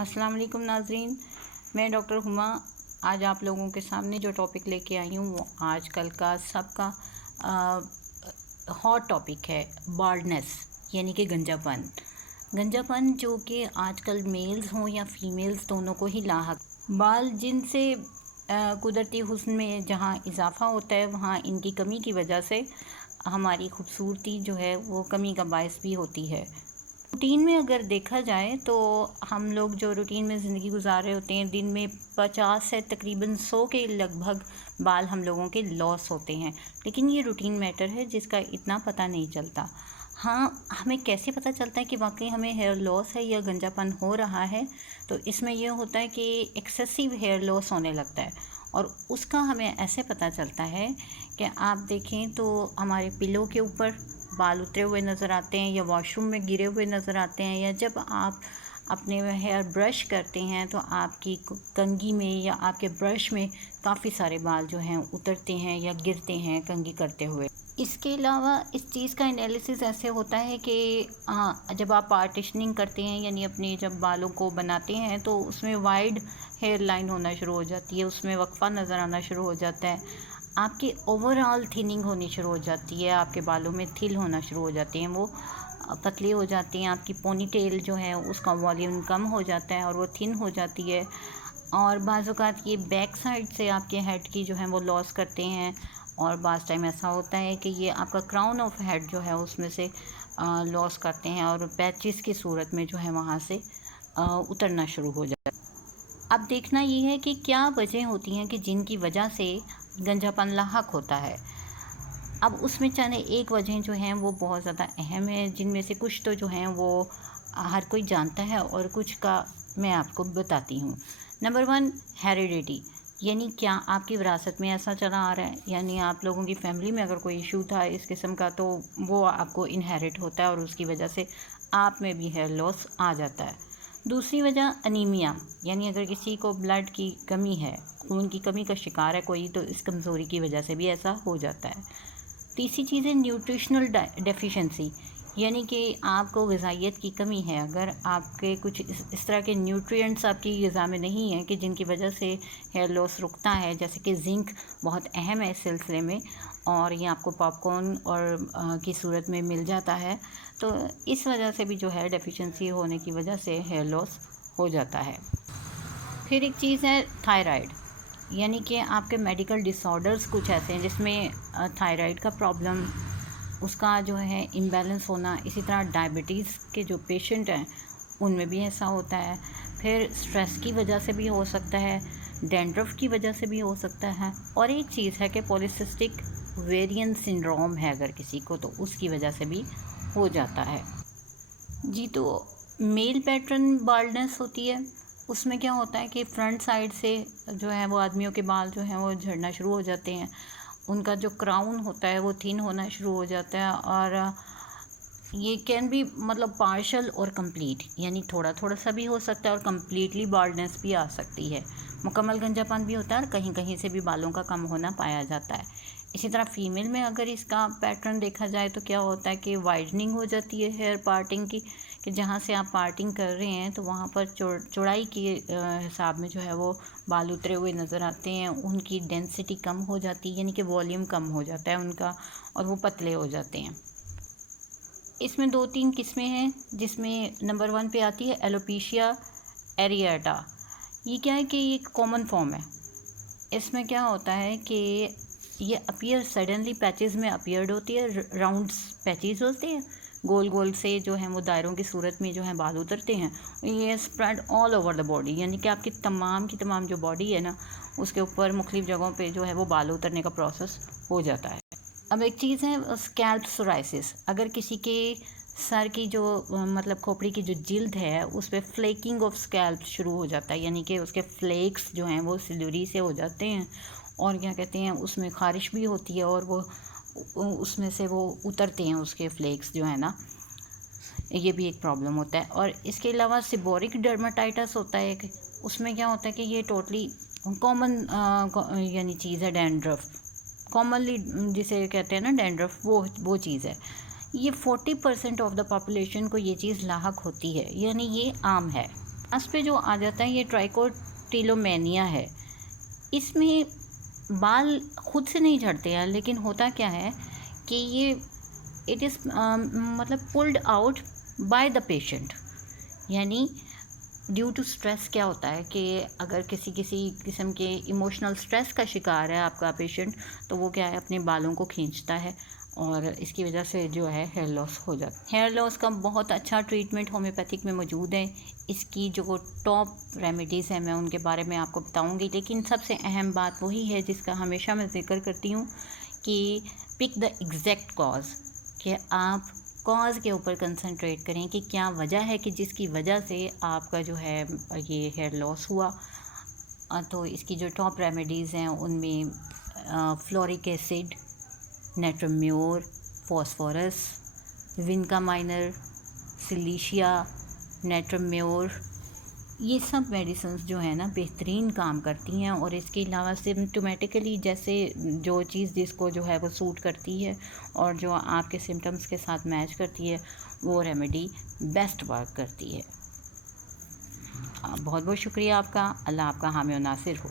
अस्सलाम वालेकुम नाज़रीन, मैं डॉक्टर हुमा। आज आप लोगों के सामने जो टॉपिक लेके आई हूँ वो आजकल का सबका हॉट टॉपिक है, बाल्डनेस यानी कि गंजापन। गंजापन जो कि आजकल मेल्स हों या फीमेल्स दोनों को ही लाहक। बाल जिनसे कुदरती हुस्न में जहाँ इजाफ़ा होता है वहाँ इनकी कमी की वजह से हमारी खूबसूरती जो है वो कमी का बायस भी होती है। रूटीन में अगर देखा जाए तो हम लोग जो रूटीन में ज़िंदगी गुजार रहे होते हैं, दिन में 50 से तकरीबन 100 के लगभग बाल हम लोगों के लॉस होते हैं, लेकिन ये रूटीन मैटर है जिसका इतना पता नहीं चलता। हाँ, हमें कैसे पता चलता है कि वाकई हमें हेयर लॉस है या गंजापन हो रहा है? तो इसमें यह होता है कि एक्सेसिव हेयर लॉस होने लगता है और उसका हमें ऐसे पता चलता है कि आप देखें तो हमारे पिलो के ऊपर बाल उतरे हुए नज़र आते हैं या वॉशरूम में गिरे हुए नज़र आते हैं, या जब आप अपने हेयर ब्रश करते हैं तो आपकी कंघी में या आपके ब्रश में काफ़ी सारे बाल जो हैं उतरते हैं या गिरते हैं कंघी करते हुए। इसके अलावा इस चीज़ का एनालिसिस ऐसे होता है कि जब आप पार्टिशनिंग करते हैं यानी अपने जब बालों को बनाते हैं तो उसमें वाइड हेयर लाइन होना शुरू हो जाती है, उसमें वक्फा नज़र आना शुरू हो जाता है, आपकी ओवरऑल थिनिंग होनी शुरू हो जाती है, आपके बालों में थिल होना शुरू हो जाते हैं, वो पतली हो जाती हैं, आपकी पोनी टेल जो है उसका वॉल्यूम कम हो जाता है और वो थिन हो जाती है। और बाज़ औक़ात ये बैक साइड से आपके हेड की जो है वो लॉस करते हैं और बाज़ टाइम ऐसा होता है कि ये आपका क्राउन ऑफ हेड जो है उसमें से लॉस करते हैं और पैचेस की सूरत में जो है वहाँ से उतरना शुरू हो जाता है। अब देखना ये है कि क्या वजह होती हैं कि जिनकी वजह से गंजापन लाहक होता है। अब उसमें चंद एक वजह जो हैं वो बहुत ज़्यादा अहम है, जिनमें से कुछ तो जो हैं वो हर कोई जानता है और कुछ का मैं आपको बताती हूँ। नंबर 1, हेरिडिटी, यानी क्या आपकी विरासत में ऐसा चला आ रहा है, यानी आप लोगों की फैमिली में अगर कोई इशू था इस किस्म का तो वो आपको इनहेरिट होता है और उसकी वजह से आप में भी हेयर लॉस आ जाता है। दूसरी वजह अनीमिया, यानी अगर किसी को ब्लड की कमी है, खून की कमी का शिकार है कोई, तो इस कमज़ोरी की वजह से भी ऐसा हो जाता है। तीसरी चीज़ है न्यूट्रिशनल डेफिशिएंसी, यानी कि आपको ग़िज़ाइयत की कमी है, अगर आपके कुछ इस तरह के न्यूट्रिएंट्स आपकी ग़िज़ा में नहीं हैं कि जिनकी वजह से हेयर लॉस रुकता है, जैसे कि ज़िंक बहुत अहम है इस सिलसिले में और ये आपको पॉपकॉर्न और की सूरत में मिल जाता है, तो इस वजह से भी जो है डेफिशिएंसी होने की वजह से हेयर लॉस हो जाता है। फिर एक चीज़ है थायराइड, यानी कि आपके मेडिकल डिसऑर्डर्स कुछ ऐसे हैं जिसमें थायराइड का प्रॉब्लम, उसका जो है इम्बैलेंस होना, इसी तरह डायबिटीज़ के जो पेशेंट हैं उनमें भी ऐसा होता है। फिर स्ट्रेस की वजह से भी हो सकता है, डैंड्रफ की वजह से भी हो सकता है, और एक चीज़ है कि पॉलीसिस्टिक ओवेरियन सिंड्रोम है अगर किसी को, तो उसकी वजह से भी हो जाता है। जी, तो मेल पैटर्न बाल्डनेस होती है, उसमें क्या होता है कि फ्रंट साइड से जो है वो आदमियों के बाल जो हैं वो झड़ना शुरू हो जाते हैं, उनका जो क्राउन होता है वो थिन होना शुरू हो जाता है और ये कैन बी मतलब पार्शल और कंप्लीट, यानी थोड़ा थोड़ा सा भी हो सकता है और कम्प्लीटली बाल्डनेस भी आ सकती है। मुकम्मल गंजापन भी होता है और कहीं कहीं से भी बालों का कम होना पाया जाता है। इसी तरह फीमेल में अगर इसका पैटर्न देखा जाए तो क्या होता है कि वाइडनिंग हो जाती है हेयर पार्टिंग की, कि जहाँ से आप पार्टिंग कर रहे हैं तो वहाँ पर चौड़ाई के हिसाब में जो है वो बाल उतरे हुए नज़र आते हैं, उनकी डेंसिटी कम हो जाती है, यानी कि वॉल्यूम कम हो जाता है उनका और वो पतले हो जाते हैं। इसमें 2-3 किस्में हैं, जिसमें नंबर 1 पे आती है एलोपेशिया एरिएटा। ये क्या है कि ये एक कॉमन फॉर्म है। इसमें क्या होता है कि ये अपीयर सडनली पैचेस में अपीयर्ड होती है, राउंड पैचेस होते हैं, गोल गोल से जो हैं वो दायरों की सूरत में जो हैं बाल उतरते हैं। ये spread all over the body, यानी कि आपकी तमाम की तमाम जो बॉडी है ना उसके ऊपर मुख्तलिफ जगहों पे जो है वो बाल उतरने का प्रोसेस हो जाता है। अब एक चीज़ है स्कैल्प सोराइसिस, अगर किसी के सर की जो मतलब खोपड़ी की जो जिल्द है उस पर फ्लेकिंग ऑफ स्कैल्प शुरू हो जाता है, यानी कि उसके फ्लेक्स जो हैं वो सिल्वरी से हो जाते हैं और क्या कहते हैं उसमें ख़ारिश भी होती है और वो उसमें से वो उतरते हैं उसके फ्लेक्स जो है ना, ये भी एक प्रॉब्लम होता है। और इसके अलावा सिबोरिक डर्माटाइटिस होता है कि उसमें क्या होता है कि ये टोटली कॉमन यानी चीज़ है, डैंड्रफ कॉमनली जिसे कहते हैं ना डैंड्रफ, वो चीज़ है। ये 40% ऑफ द पॉपुलेशन को ये चीज़ लाहक होती है, यानी ये आम है। लास्ट पे जो आ जाता है ये ट्राइकोटिलोमेनिया है। इसमें बाल खुद से नहीं झड़ते हैं, लेकिन होता क्या है कि ये इट इज़ मतलब pulled out by the patient. यानी ड्यू टू स्ट्रेस क्या होता है कि अगर किसी किस्म के इमोशनल स्ट्रेस का शिकार है आपका पेशेंट, तो वो क्या है अपने बालों को खींचता है और इसकी वजह से जो है हेयर लॉस हो जाता है। हेयर लॉस का बहुत अच्छा ट्रीटमेंट होम्योपैथिक में मौजूद है। इसकी जो टॉप रेमेडीज़ हैं मैं उनके बारे में आपको बताऊंगी, लेकिन सबसे अहम बात वही है जिसका हमेशा मैं जिक्र करती हूँ कि पिक द एग्जैक्ट कॉज, कि आप कॉज के ऊपर कंसंट्रेट करें कि क्या वजह है कि जिसकी वजह से आपका जो है ये हेयर लॉस हुआ। तो इसकी जो टॉप रेमेडीज़ हैं उनमें fluoric acid, नेट्रम्योर, phosphorus, विनका minor, silicea, नेट्रम्योर, ये सब मेडिसिन्स जो है ना बेहतरीन काम करती हैं। और इसके अलावा सिम्टोमेटिकली जैसे जो चीज़ जिसको जो है वो सूट करती है और जो आपके सिम्टम्स के साथ मैच करती है वो रेमेडी बेस्ट वर्क करती है। बहुत बहुत शुक्रिया आपका। अल्लाह आपका हामी और नासिर हो।